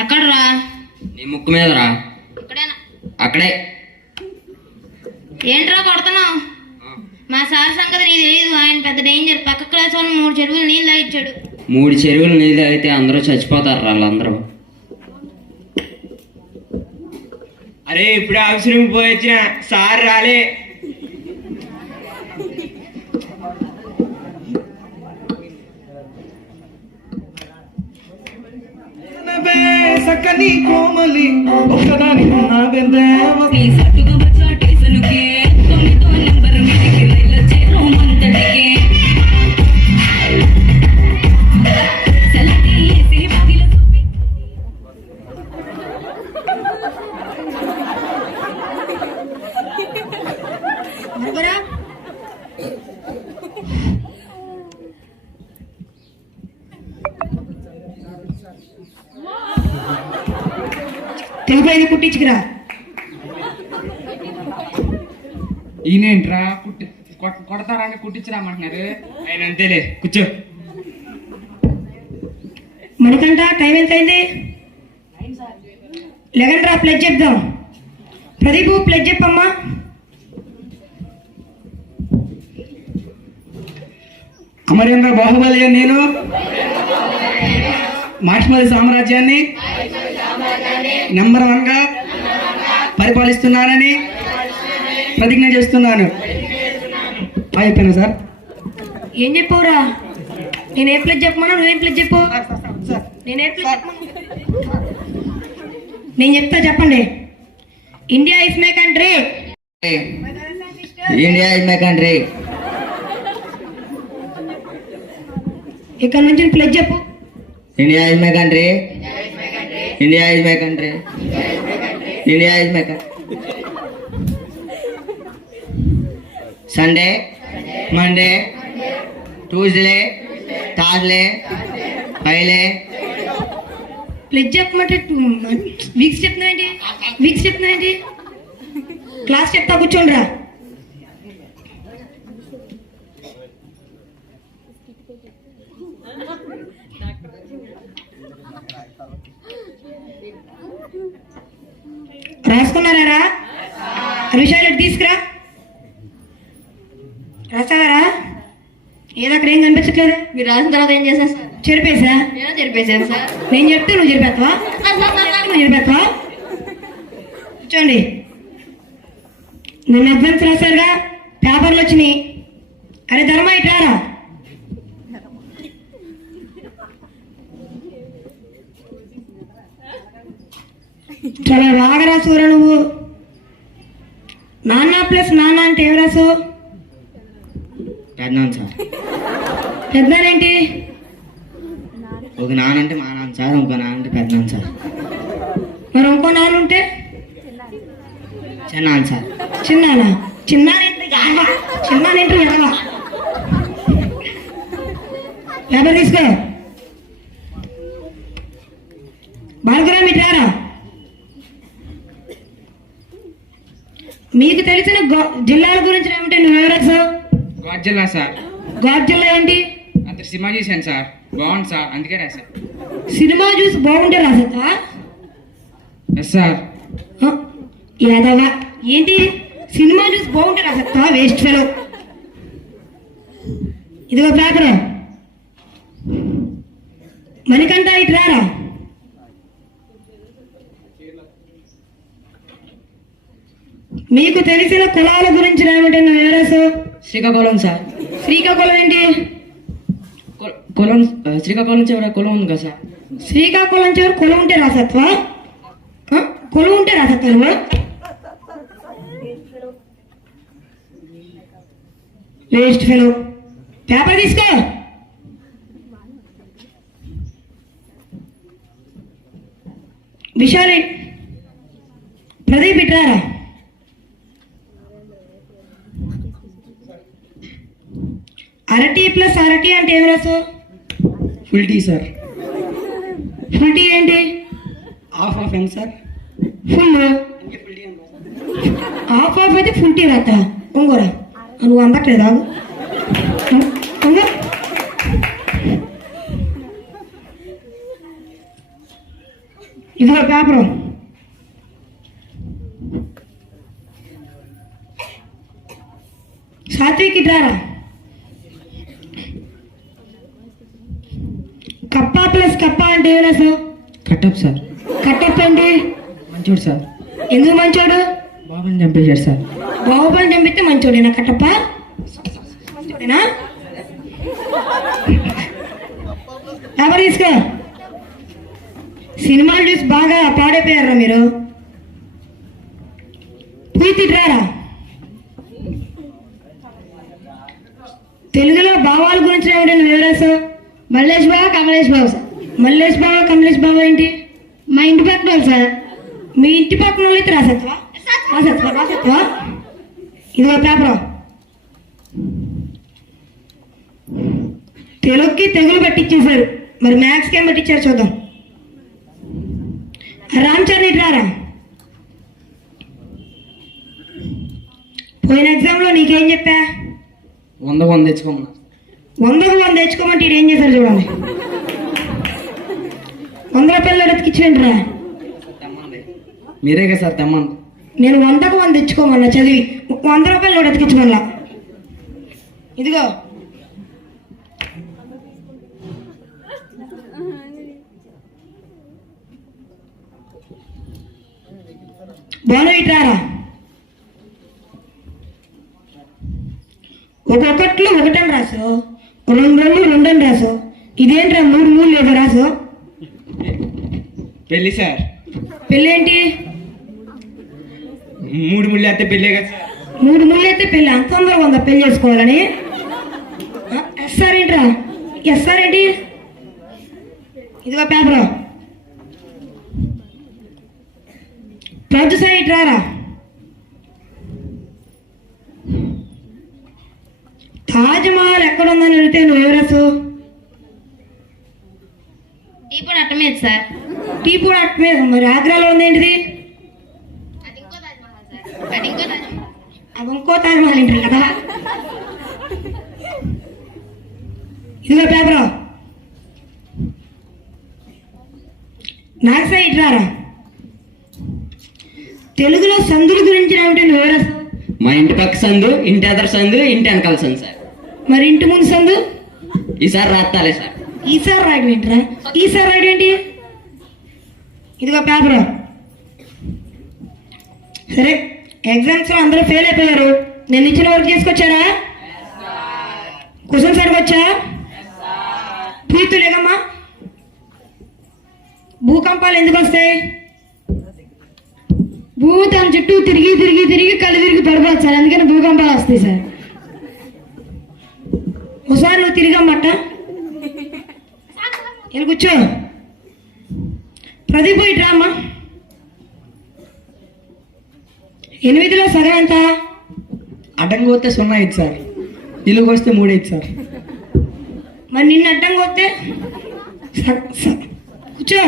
ఎక్కడరా? నీ ముక్కు మీదరా. ఇక్కడేనా? అక్కడే. ఏంట్రా కొడుతున్నావు? మా సార్ సంగతి నీకు తెలియదు. ఆయన పెద్ద డేంజర్. పక్క క్లాస్ వాళ్ళు 3 చెరువులు నీళ్ళు తాగిచ్చాడు. 3 చెరువులు నీళ్ళు తాగితే అందరూ చచ్చిపోతారు వాళ్ళందరూ. అరే ఇప్పుడే అవసరం పోయి వచ్చిన సార్ రాలే. సక్కని కోమలి ఒక్కదాని తెలుగు కుట్టించుకురా. ఈయనేంట్రా కొడతారని కుట్టించరామంటున్నారు. ఆయన అంతేలే, కూర్చో. మనకంట టైం ఎంత అయింది? లెగండ్రా, ప్లెజ్ చెప్దాం. ప్రదీపు ప్లెజ్ చెప్పమ్మా. అమరేంద్ర బాహుబలి నేను మాక్ష్మలి సామ్రాజ్యాన్ని నెంబర్ 1గా పరిపాలిస్తున్నానని ప్రతిజ్ఞ చేస్తున్నాను. అయిపోయినా సార్? ఏం చెప్పవురా? నేను ఏ ప్లెజ్ చెప్పమన్నా నువ్వేం ప్లెజ్ చెప్పు. నేను చెప్తా, చెప్పండి. India is my country. India is my country. ఇక్కడ నుంచి ప్లెజ్ చెప్పు. India is my country. India is my country. India is my country. Sunday, Monday, Tuesday, Thursday, Friday. ప్లెజ్ చెప్పమంటే వీక్స్ చెప్తున్నావేంటి? క్లాస్ చెప్తా, కూర్చోండిరా. రాసుకున్నారా? విషయాలు తీసుకురా. రాసావారా? ఏదో అక్కడ ఏం కనిపించట్లేదు. మీరు రాసిన తర్వాత ఏం చేశారు సార్? చెరిపేసా? నేను చెరిపేశాను సార్. నేను చెప్తే నువ్వు చెరిపేస్తావా? కూర్చోండి. నిన్న ఎగ్జామ్స్ రాశారుగా, పేపర్లు వచ్చినాయి. అరే ధర్మ ఇటారా. చాలా బాగా రాసురా నువ్వు. నాన్న ప్లస్ నాన్న అంటే ఏం రాసు? పెద్దనాన్న సార్. పెద్దనానేంటి? ఒక నాన్న అంటే మా నాన్న సార్, ఇంకో నాన్న అంటే పెద్దనాన్న సార్. మరి ఇంకో నాన్న ఉంటే? చిన్నాన్న సార్. చిన్నానా? చిన్నానేంటి ఎడవా. పేపర్ తీసుకో. బాలకురా మిట్రారా. మీకు తెలిసిన జిల్లాల గురించి ఏమిటి నువ్వు వివరాలు? గాడ్ జిల్లా సార్. గాడ్ జిల్లా ఏంటి? అంత సినిమా చూశాను సార్, బాగుంది సార్, అందుకే రాశారు. సినిమా చూసి బాగుంటే రాసా? Yes sir. యాదవా ఏంటి? సినిమా చూసి బాగుంటే రాసా? Waste fellow. ఇదిగో పేపర్. మనకంట ఇటు రారా. మీకు తెలిసిన కులాల గురించి ఏమిటి నువ్వు వివరాసు? శ్రీకాకుళం సార్. శ్రీకాకుళం ఏంటి? కులం శ్రీకాకుళం చివర కులం ఉంది కదా సార్. శ్రీకాకుళం చివర కులం ఉంటే రాసత్వా? కులం ఉంటే రాసత్వా నువ్వు? Waste fellow. పేపర్ తీసుకో. విశాలి, ప్రదీప్ ఇట్రారా. అరటి ప్లస్ అరటి అంటే ఏం రాసు? ఫుల్ టీ సార్. ఫుల్ టీ ఏంటి? హాఫ్ ఆఫ్ ఎంత సార్? ఫుల్. హాఫ్ ఆఫ్ అయితే ఫుల్ టీ రాతా. ఇంకోరా నువ్వు అందట్లేదా? ఇదిగో పేపరు. సాత్విక్ ఇట్రారా. కప్ప ప్లస్ కప్ప అంటే ఏం రాసు? కట్టప్ సార్. కట్టప్ప ఏంటి? మంచోడు సార్. ఎందుకు మంచోడు? బాబుని చంపేశాడు సార్. బాహుబలి చంపితే మంచోడేనా కట్టప్ప? మంచోడేనా? ఎవరు తీసుకో. సినిమాలు చూసి బాగా పాడైపోయారా మీరు? పూయి తిట్టారా? తెలుగులో భావాల గురించి ఏమిటండి వివరాసు? మల్లేష్ బావ, కమలేష్ బావ సార్. మల్లేష్ బావ, కమలేష్ బావ ఏంటి? మా ఇంటి పక్కన వాళ్ళు సార్. మీ ఇంటి పక్కన వాళ్ళు అయితే రాసత్వా? రాసత్వా? ఇదిగో పేపరు. తెలుగుకి తెగులు పట్టించేశారు, మరి మ్యాథ్స్కి ఏం పట్టించారు చూద్దాం. రామ్ చరణ్ ఇట్రారా. పోయిన ఎగ్జామ్లో నీకేం చెప్పా? 100 తెచ్చుకోమన్నా. 100కు 100 తెచ్చుకోమంటే ఈడు ఏం చేశారు చూడండి. 100 రూపాయలు ఎత్తికిచ్చేయండిరా. మీరే కదా సార్ తెమ్మంది. నేను 100కు 100 తెచ్చుకోమన్నా చదివి. 100 రూపాయలు నోటు ఎత్తికించమన్నా. ఇదిగో బాను ఇట్రారా. ఒక్కొక్కట్లు ఒకటని రాసు, 2 2 రాసు. ఇదేంట్రా 3 3 లేదా రాసు? పెళ్లి సార్. పెళ్ళేంటి? 3 ముళ్ళు అయితే పెళ్ళే కదా సార్. 3 3 అయితే పెళ్ళి. అంత తొందరగా ఉందా పెళ్ళి చేసుకోవాలని? ఎస్ఆర్ ఏంట్రా? ఎస్ఆర్ ఏంటి? ఇదిగో పేపరు. ప్రొడ్యూసర్ ఇట్రారా. తాజ్మహల్ ఎక్కడ ఉందని అడిగితే నువ్వు ఎవరసు? ఇప్పుడు అట్టమేది సార్. టీపూడ్ అట్ మీద. మరి ఆగ్రాలో ఉందేంటిది? అది ఇంకో తాజ్మహల్ సార్. అది ఇంకో తాజ్మహల్. అది ఇంకో తాజ్మహల్ ఏంటి కదా? ఇదిగో పేపరు. నాగసాయి ఇట్రారా. తెలుగులో సందుల గురించి ఏమిటి నువ్వు ఎవరసు? మా ఇంటి పక్క సందు, ఇంటి ఎదర సందు, ఇంటి వెనకాల సందు సార్. మరి ఇంటి ముందు సందు? ఈసారి రాత్తాలే సార్. ఈసారి రాయడం ఏంటిరా? ఈసారి రాయడం ఏంటి? ఇదిగో పేపరు. సరే, ఎగ్జామ్స్ లో అందరూ ఫెయిల్ అయిపోయారు. నేను ఇచ్చిన వర్క్ చేసుకొచ్చారా? క్వశ్చన్స్ అడగొచ్చా? ప్రీతులేగమ్మా. భూకంపాలు ఎందుకు వస్తాయి? భూమి తన చుట్టూ తిరిగి తిరిగి తిరిగి కళ్ళు తిరిగి పడిపోతుంది సార్, అందుకని భూకంపాలు వస్తాయి సార్. ఒకసారి నువ్వు తిరిగమ్మట. వెళ్ళి కూర్చో. ప్రదీప్ ఇట్రా అమ్మా. 8లో సగం ఎంత? అడ్డంగా వస్తే 0 అయింది సార్. ఇలుగు వస్తే 3 అయింది సార్. మరి నిన్ను అడ్డంగా వస్తే కూర్చో.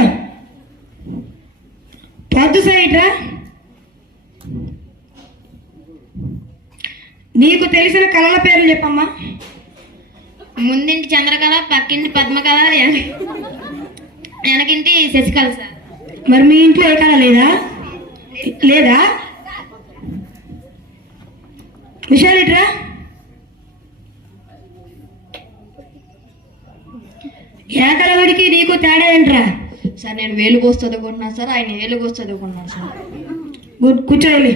పొద్దు సైట్రా. నీకు తెలిసిన కళల పేర్లు చెప్పమ్మా. ముందింటి చంద్రకళ, పక్కింటి పద్మకళ, వెనకింటి శశికళ సార్. మరి మీ ఇంట్లో ఏ కళ లేదా? లేదా? విశాల్ ఇట్రా. ఏ కళవాడికి నీకు తేడా ఏంట్రా? సార్ నేను వేలు కోసి చదువుకుంటున్నాను సార్, ఆయన వేలు కోసి చదువుకుంటున్నాను సార్. గుడ్, కూర్చోవాలి.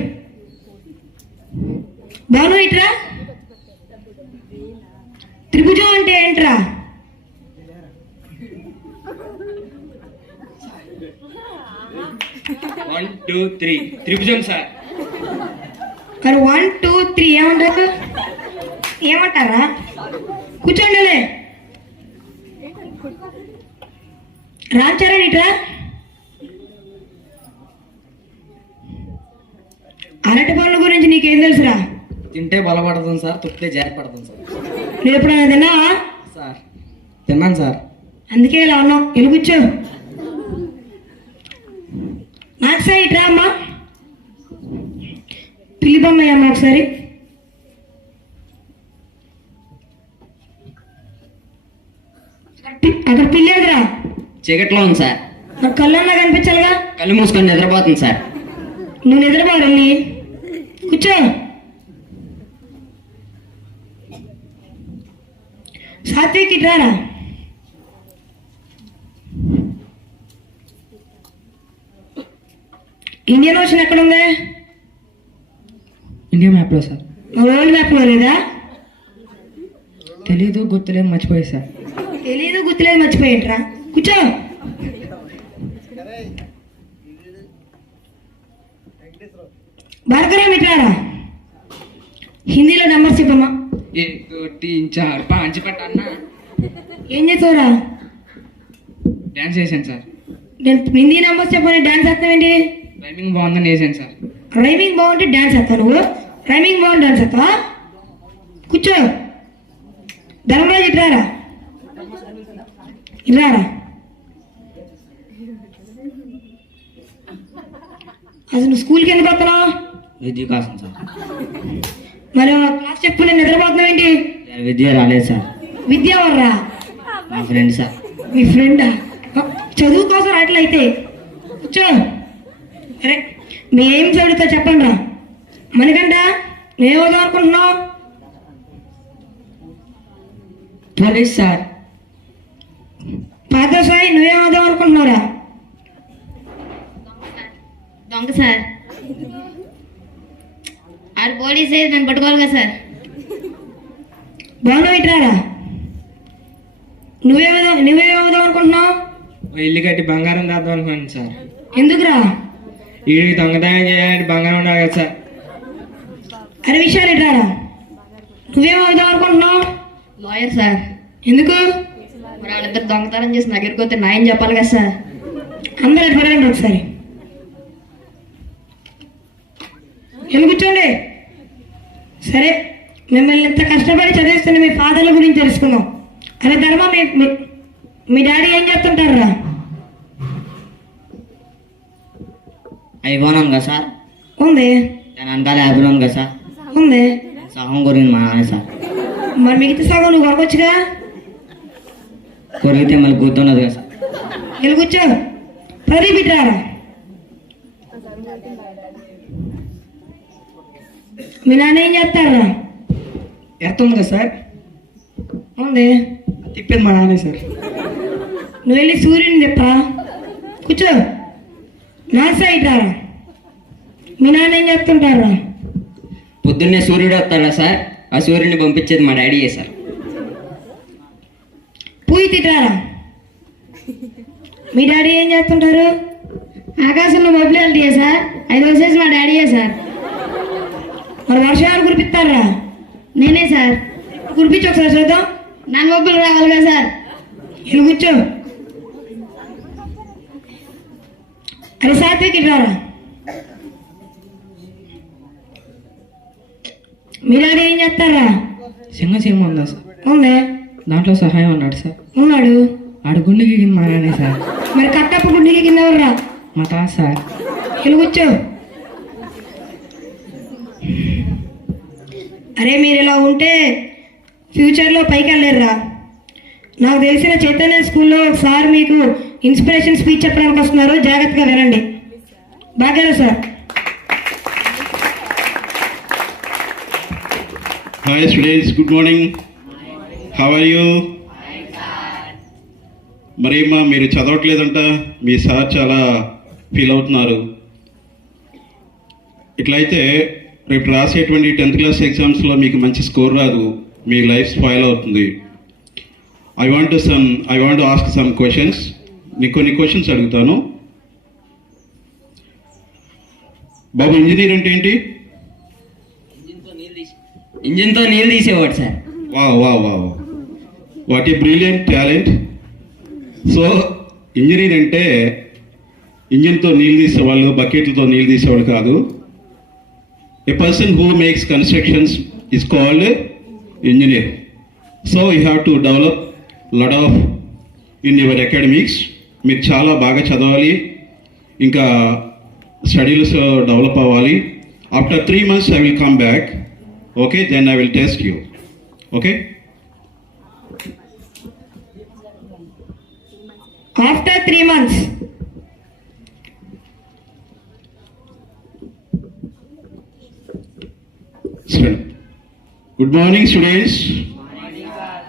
బాను ఇట్రా. త్రిభుజం అంటే ఏంట్రా? 1 2 3 త్రిభుజం సార్. మరి 1 2 3 ఏమంటారు? ఏమంటారా? కూర్చోండిలే. రామ్ చరణ్ ఇట్రా. అరటి పనుల గురించి నీకేం తెలుసురా? తింటే బలపడుతుంది సార్, తొక్కితే జారిపడుతుంది సార్. నువ్వు ఎప్పుడైనా తిన్నావా? సార్ తిన్నాను సార్. అందుకే ఇలా ఉన్నావు. వెళ్ళి కూర్చో. నాకు సార్ ఇట్రా అమ్మా. పిల్లి బొమ్మ అమ్మ ఒకసారి. అక్కడ పిల్లేదురా. చీకట్లో ఉంది సార్. నాకు కళ్ళన్నా కనిపించాలిగా. కళ్ళు మూసుకొని నిద్రపోతుంది సార్. నువ్వు నిద్రపోరండి, కూర్చో. సాత్విక్ ఇట్రారా. ఇండియన్ ఓషన్ ఎక్కడ ఉంది? ఇండియా మ్యాప్లో సార్. వరల్డ్ మ్యాప్లో లేదా? తెలీదు, గుర్తులేదు, మర్చిపోయి సార్. తెలీదు, గుర్తులేదు, మర్చిపోయింట్రా. కూర్చో. భార్గవరావు ఇట్రారా. హిందీలో నెంబర్స్ చెప్పమ్మా. 1 2 3 4 5 పట్టన్నా. ఏం చేస్తావురా? డ్యాన్స్ చేశాను సార్. నేను హిందీ నెంబర్స్ చెప్పని డాన్స్ వేస్తావేంటి? రైమింగ్ బాగుందని వేసాను సార్. రైమింగ్ బాగుంటే డాన్స్ వేస్తావు నువ్వు? రైమింగ్ బాగుంటే డాన్స్ వేస్తావా? కూర్చో. ధర్మరాజు ఇట్రారా. ఇట్రారా. అసలు నువ్వు స్కూల్కి ఎందుకు వస్తున్నావు? విద్య కోసం సార్. మరి క్లాస్ చెప్పు, నేను నిద్రపోతున్నావు ఏంటి? విద్య రాలేదు సార్. విద్య వర్రా మా ఫ్రెండ్ సార్. మీ ఫ్రెండా? చదువు కోసం రావట్లయితే కూర్చో. అరే మీ ఏం చదువుతా చెప్పండి రా. మనకంట నేనేమవుదాం అనుకుంటున్నావు? Police sir. పాత సాయి నువ్వేమవుదాం అనుకుంటున్నావురా? దొంగ సార్. ఆడు పోలీస్ అయితే నన్ను పట్టుకోవాలి కదా సార్. బాగున్నావు ఇట్రారా. నువ్వేమవుదాం అనుకుంటున్నావు? ఓ ఇల్లు కట్టి బంగారం దాద్దాం అనుకున్నాను సార్. ఎందుకురా? వీడికి దొంగతనం చేయాలంటే బంగారం ఉండాలి కదా సార్. అరే విషయాలు ఇట్రారా. నువ్వేమవుదాం అనుకుంటున్నావు? Lawyer sir. ఎందుకు? మరి వాళ్ళిద్దరు దొంగతనం చేసి నా దగ్గరికి వస్తే న్యాయం చెప్పాలి కదా సార్. అందరూ పడండి ఒకసారి. ఎందుకు కూర్చోండి. సరే మిమ్మల్ని ఎంత కష్టపడి చదివిస్తున్న మీ ఫాదర్ల గురించి తెలుసుకుందాం. అరే ధర్మ, మీ డాడీ ఏం చేస్తుంటారా? అవి పోనాను కదా సార్. ఉంది. దాని వెనకాల యాభై ఉంది కదా సార్. ఉంది. సహం గురించి మా నాన్న సార్. మరి మిగతా సగం నువ్వు కొనకొచ్చుగా. కొరిగితే మళ్ళీ గుర్తున్నది కదా సార్. వెళ్ళి కూర్చో. ప్రదీప్ ఇట్రారా. మీ నాన్న ఏం చేస్తారా? ఎర్త్ ఉంది కదా సార్. ఉంది. తిప్పేది మా నాన్నే సార్. నువ్వు వెళ్ళి సూర్యుని చెప్పా. కూర్చో. నాసా ఇట్రారా. మీ నాన్న ఏం చేస్తుంటారా? పొద్దున్నే సూర్యుడు వస్తాడా సార్. ఆ సూర్యుడిని పంపించేది మా డాడీయే సార్. పూయి తిట్టారా. మీ డాడీ ఏం చేస్తుంటారు? ఆకాశంలో మొబిలిటీ సార్. 5 వచ్చేసి మా డాడీయే సార్. మరి వర్షాలు కురిపిస్తారా? నేనే సార్. కురిపించి ఒకసారి చూద్దాం. నా మొబైల్ రావాలి కదా సార్. వెళ్ళి కూర్చో. అరే సాత్విక్ ఇట్రారా. మీ డాడీ ఏం చేస్తారా? సింహసీమ ఉందా సార్. ఉంది. దాంట్లో సహాయం అన్నాడు సార్. ఉన్నాడు. ఆడు గుండెకి మా నాన్నే సార్. మరి కట్టప్ప గుండెకి కింద ఎవర్రా? మా తాత సార్. వెళ్ళి కూర్చో. అరే మీరు ఇలా ఉంటే ఫ్యూచర్లో పైకి వెళ్ళలేరురా. నాకు తెలిసిన చైతన్య స్కూల్లో సార్ మీకు ఇన్స్పిరేషన్ స్పీచ్ చెప్పడానికి వస్తున్నారు. జాగ్రత్తగా వినండి. బాగా sir. Hi students, good morning. How are you? మరేమ్మా మీరు చదవట్లేదంట. మీ సార్ చాలా ఫీల్ అవుతున్నారు. ఇట్లయితే రేపు రాసేటువంటి 10th క్లాస్ ఎగ్జామ్స్లో మీకు మంచి స్కోర్ రాదు. మీ లైఫ్ స్పాయిల్ అవుతుంది. I want ask some questions. నీకు కొన్ని క్వశ్చన్స్ అడుగుతాను. బాబు, ఇంజనీర్ అంటే ఏంటి? ఇంజిన్తో నీళ్ళు తీసేవాడు sir. What a brilliant talent. So engineer అంటే ఇంజిన్తో నీళ్ళు తీసేవాళ్ళు, బకెట్లతో నీళ్ళు తీసేవాళ్ళు కాదు. A person who makes constructions is called engineer. So you have to develop lot of in your academics. మీరు చాలా బాగా చదవాలి, ఇంకా స్టడీస్ డెవలప్ అవ్వాలి. After 3 months I will come back. Okay, then I will test you. Okay? After 3 months Stand. Good morning, students.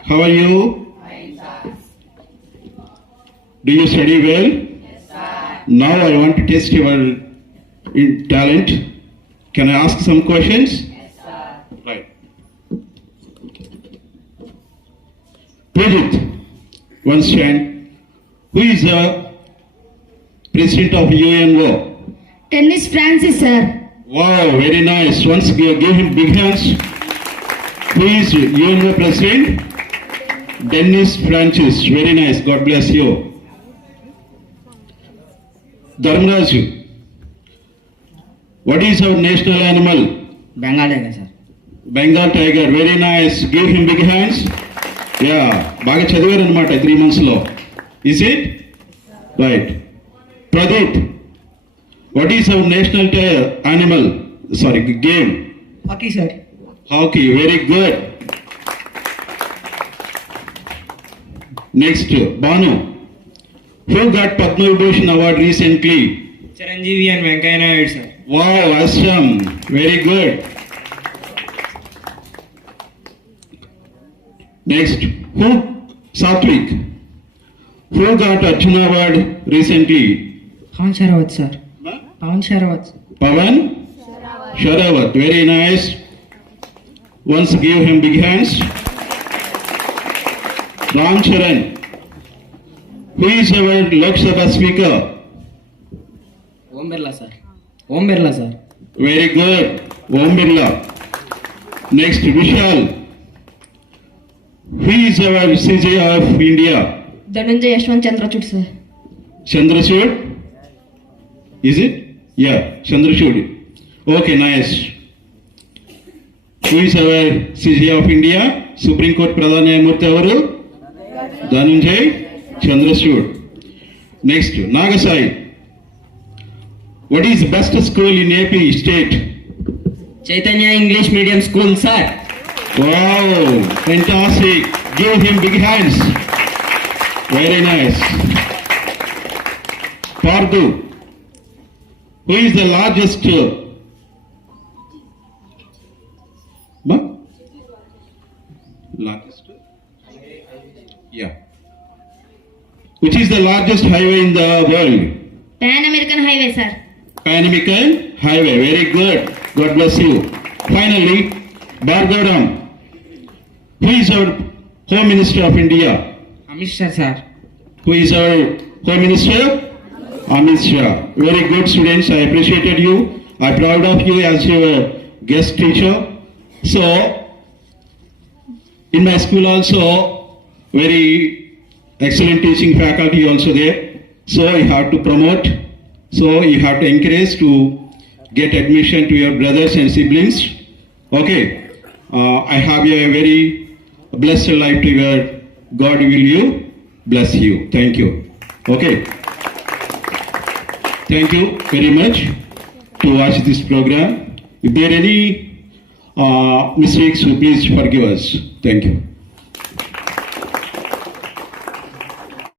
How are you? Do you study well? Yes, sir. Now I want to test your talent. Can I ask some questions? Yes, sir. Right. Pujit, one stand. Who is the president of UNO? Tennis Francis, sir. Wow, very nice. Once give him big hands. Who is UNO president? Dennis Francis. Very nice. God bless you. Dharmaraju, what is our national animal? Bengal tiger sir. Bengal tiger. Very nice. Give him big hands. Yeah, బాగా చదివారు అనమాట 3 months లో. Is it? Right. Pradeep, what is our national animal? Sorry, game. Hockey sir. Hockey. Very good. Next, Banu. Who got Padma Vibhushan award recently? Chiranjeevi అని Venkaiah Naidu sir. Wow, awesome. Very good. Next, who? Satvik. Who got Arjuna award recently? Pavan Sharawat sir. Pavan Sharawat. Pavan Sharawat. Very nice. Once give him big hands. Ram Charan. Who is our Lok Sabha speaker? Om Birla sir. Om Birla sir. Very good. Om Birla. Next, Vishal. Who is our CJ of India? Dhananjaya Yashwant Chandrachud sir. Chandrachud? Is it? Yeah, Chandrachud. Okay, nice. Who is our CJ of India? Supreme Court Pradhan Nyayamurti avaru? Dhananjay Chandrachud. Next, Nagasai. What is the best school in AP state? Chaitanya English medium school sir. Wow, fantastic. Give him big hands. Very nice. Pardu, who is the largest? Largest? Yeah. Which is the largest highway in the world? Pan American highway sir. Pan American Highway. Very good. God bless you. Finally, Bhargavam. Who is our Home Minister of India? Amit Shah sir. Who is our Home Minister? Amit Shah. Very good, students. I appreciated you. I'm proud of you as your guest teacher. So, in my school also, very excellent teaching faculty also there. So, you have to promote. So, you have to encourage to get admission to your brothers and siblings. Okay. I have a very blessed life to your God will you bless you. Thank you. Okay. Thank you very much to watch this program. If there are any mistakes, please forgive us. Thank you.